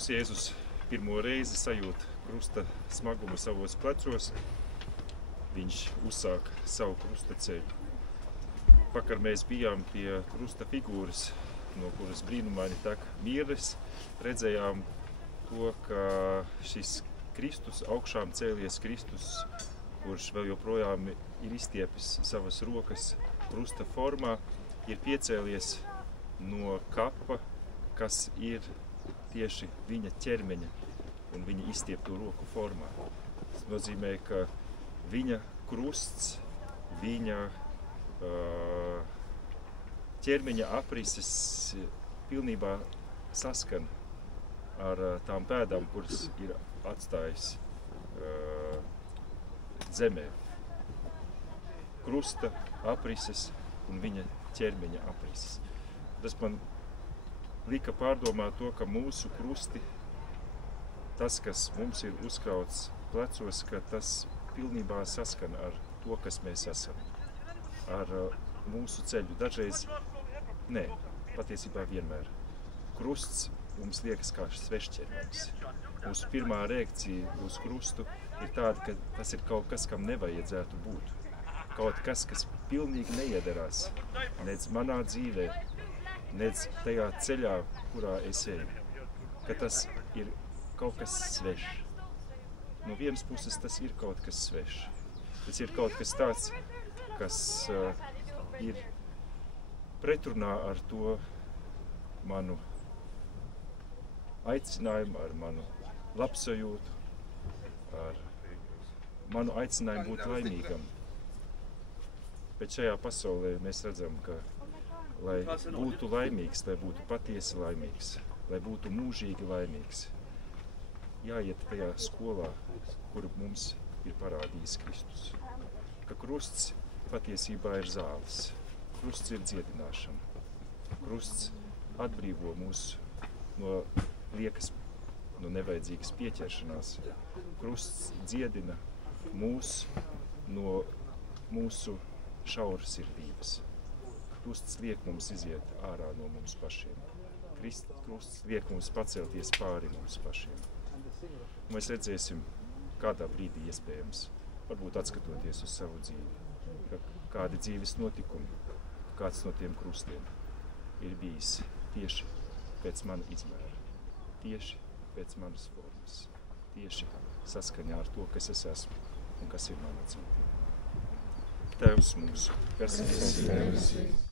kungs Jēzus pirmo reizi sajūt krusta smagumu savos plecos, viņš uzsāk savu krusta ceļu. Vakar mēs bijām pie krusta figūras, no kuras brīnumaini tek mieres, redzējām to, ka šis Kristus, augšām cēlies Kristus, kurš vēl joprojām ir izstiepis savas rokas krusta formā, ir piecēlies no kapa, kas ir tieši viņa ķermeņa un viņa izstiepto roku formā. Tas nozīmē, ka viņa krusts, viņa ķermeņa aprises pilnībā saskan ar tām pēdām, kuras ir atstājis zemē. Krusta aprises un viņa ķermeņa aprises. Tas man lika pārdomāt to, ka mūsu krusti, tas, kas mums ir uzkrauts plecos, ka tas pilnībā saskan ar to, kas mēs esam. Ar mūsu ceļu. Dažreiz, nē, patiesībā vienmēr. Krusts mums liekas kā svešķermenis. Mūsu pirmā reakcija uz krustu ir tāda, ka tas ir kaut kas, kam nevajadzētu būt. Kaut kas, kas pilnīgi neiederās nec manā dzīvē, nec tajā ceļā, kurā es eju. Ka tas ir kaut kas svešs. No vienas puses tas ir kaut kas svešs. Tas ir kaut kas tāds, kas ir pretrunā ar to manu aicinājumu, ar manu labsajūtu, ar manu aicinājumu būt laimīgam. Bet šajā pasaulē mēs redzam, ka, lai būtu laimīgs, lai būtu patiesi laimīgs, lai būtu mūžīgi laimīgs, jāiet tajā skolā, kuru mums ir parādījis Kristus. Ka krusts patiesībā ir zāles, krusts ir dziedināšana, krusts atbrīvo mūs no liekas, no nevajadzīgas pieķeršanās. Krusts dziedina mūs no mūsu šauras sirdības. Krusts liek mums iziet ārā no mums pašiem. Krusts liek mums pacelties pāri mums pašiem. Un mēs redzēsim, kādā brīdī iespējams, varbūt atskatoties uz savu dzīvi, ka kādi dzīves notikumi, kāds no tiem krustiem ir bijis tieši pēc mana izmēra, tieši pēc manas formas, tieši saskaņā ar to, kas es esmu un kas ir mana dzīve. Tēvs mūsu, kas esi debesīs.